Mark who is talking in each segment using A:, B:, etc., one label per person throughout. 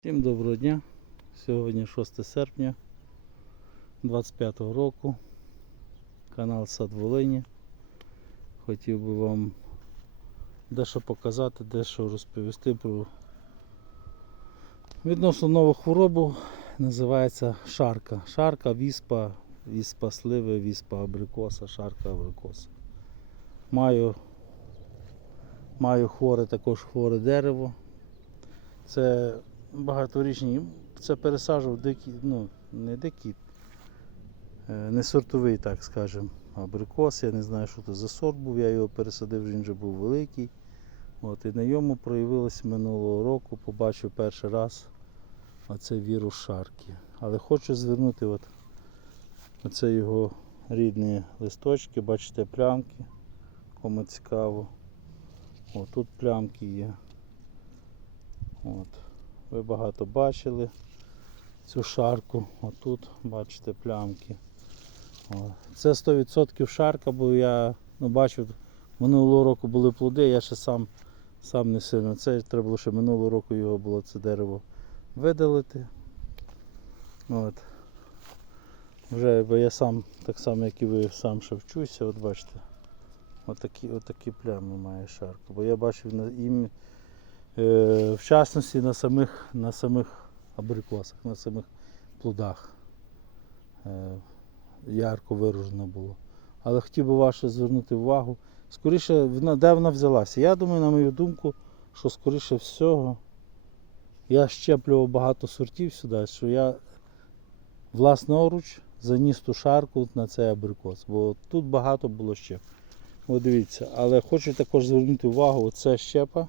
A: Всім доброго дня. Сьогодні 6 серпня 25 року. Канал Сад Волині. Хотів би вам дещо показати, дещо розповісти про відносно нову хворобу. Називається шарка. Шарка, віспа, віспа сливи, віспа абрикоса, шарка абрикоса. Маю, маю хворе також хворе дерево. Це багаторічні. Це пересаджував дикі, ну, не дикі, е, не сортовий, так скажемо, абрикос. Я не знаю, що це за сорт був. Я його пересадив, він вже був великий. От, і на ньому проявилось минулого року, побачив перший раз оцей вірус шарки. Але хочу звернути от, оце його рідні листочки, бачите, плямки, кому цікаво. О, тут плямки є. От. Ви багато бачили цю шарку. Отут бачите плямки. Це 100% шарка, бо я ну, бачив, минулого року були плоди, я ще сам, сам не сильно. Це треба було ще минулого року його було це дерево видалити. От. Вже бо я сам, так само як і ви, сам ще вчуся, от бачите. Отакі, отакі плями має шарка. Бо я бачив на Е, в частності на самих, на самих абрикосах, на самих плодах е, ярко виражено було. Але хотів би ваше звернути увагу. Скоріше, де вона взялася? Я думаю, на мою думку, що скоріше всього я щеплював багато сортів сюди, що я власноруч заніс ту шарку на цей абрикос, бо тут багато було щеп. От дивіться, але хочу також звернути увагу, оце щепа.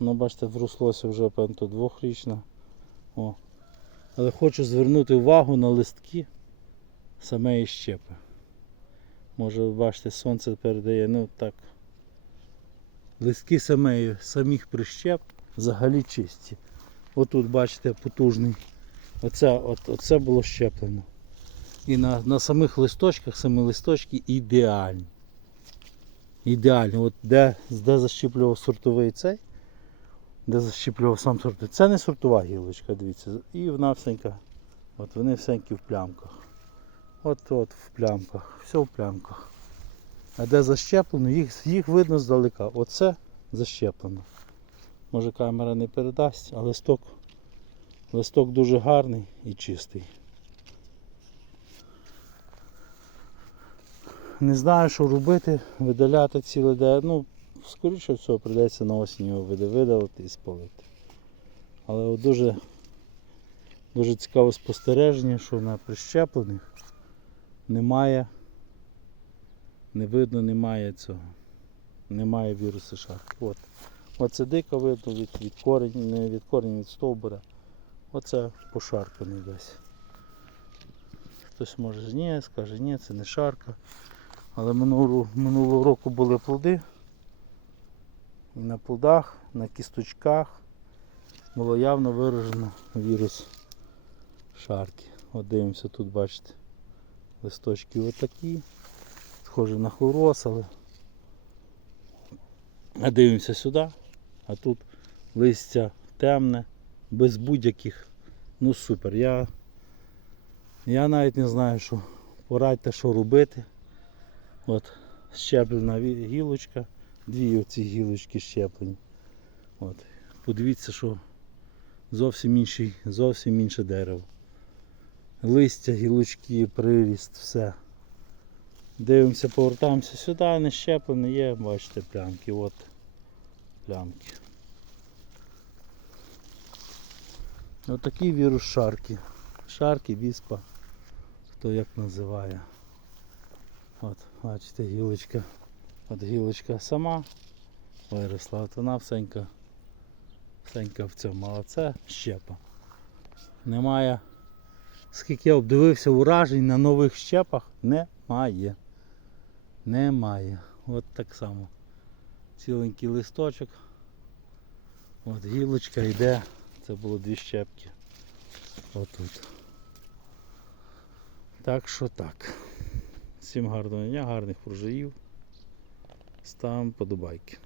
A: Воно, бачите, врослося вже певно двохрічна. О. Але хочу звернути увагу на листки самої щепи. Може бачите, сонце передає, ну так. Листки самої, самих прищеп взагалі чисті. Отут, бачите, потужний. Оце, от, оце було щеплено. І на, на самих листочках, самі листочки ідеальні. Ідеальні. От де, де защіплював сортовий цей, де защіплював сам сорт. Це не сортова гілочка, дивіться. І вона всенька. От вони всенькі в плямках. От от в плямках. Все в плямках. А де защеплено, їх, їх видно здалека. Оце защеплено. Може камера не передасть, а листок, листок дуже гарний і чистий. Не знаю, що робити, видаляти ціле де. Ну, скоріше всього прийдеться на осінь його вида- видалити і спалити. Але от дуже, дуже цікаве спостереження, що на прищеплених немає, не видно, немає цього. Немає вірусу шарки. От. Оце дико видно від, від корень, не від коріння, від стовбура. Оце пошарпаний десь. Хтось може ні, скаже, ні, це не шарка. Але минулого року були плоди. І на плодах, на кісточках було явно виражено вірус шарки. От дивимося, тут бачите, листочки отакі, схожі на хлороз, але дивимося сюди, а тут листя темне, без будь-яких. Ну супер. Я, я навіть не знаю, що порадьте, що робити. От щеплена гілочка, дві оці гілочки щеплені. От. Подивіться, що зовсім інший, зовсім інше дерево. Листя, гілочки, приріст, все. Дивимося, повертаємося сюди, не щеплене є, бачите, плямки, от плямки. Отакий вірус шарки. Шарки, віспа, хто як називає. От, бачите, гілочка. От гілочка сама виросла, от вона всенька, всенька в цьому, а це щепа. Немає. Скільки я обдивився уражень на нових щепах, немає. Немає. От так само. Ціленький листочок. От гілочка йде. Це було дві щепки. Отут. Так що так. Всім гарного дня, гарних врожаїв. Ставимо подобайки.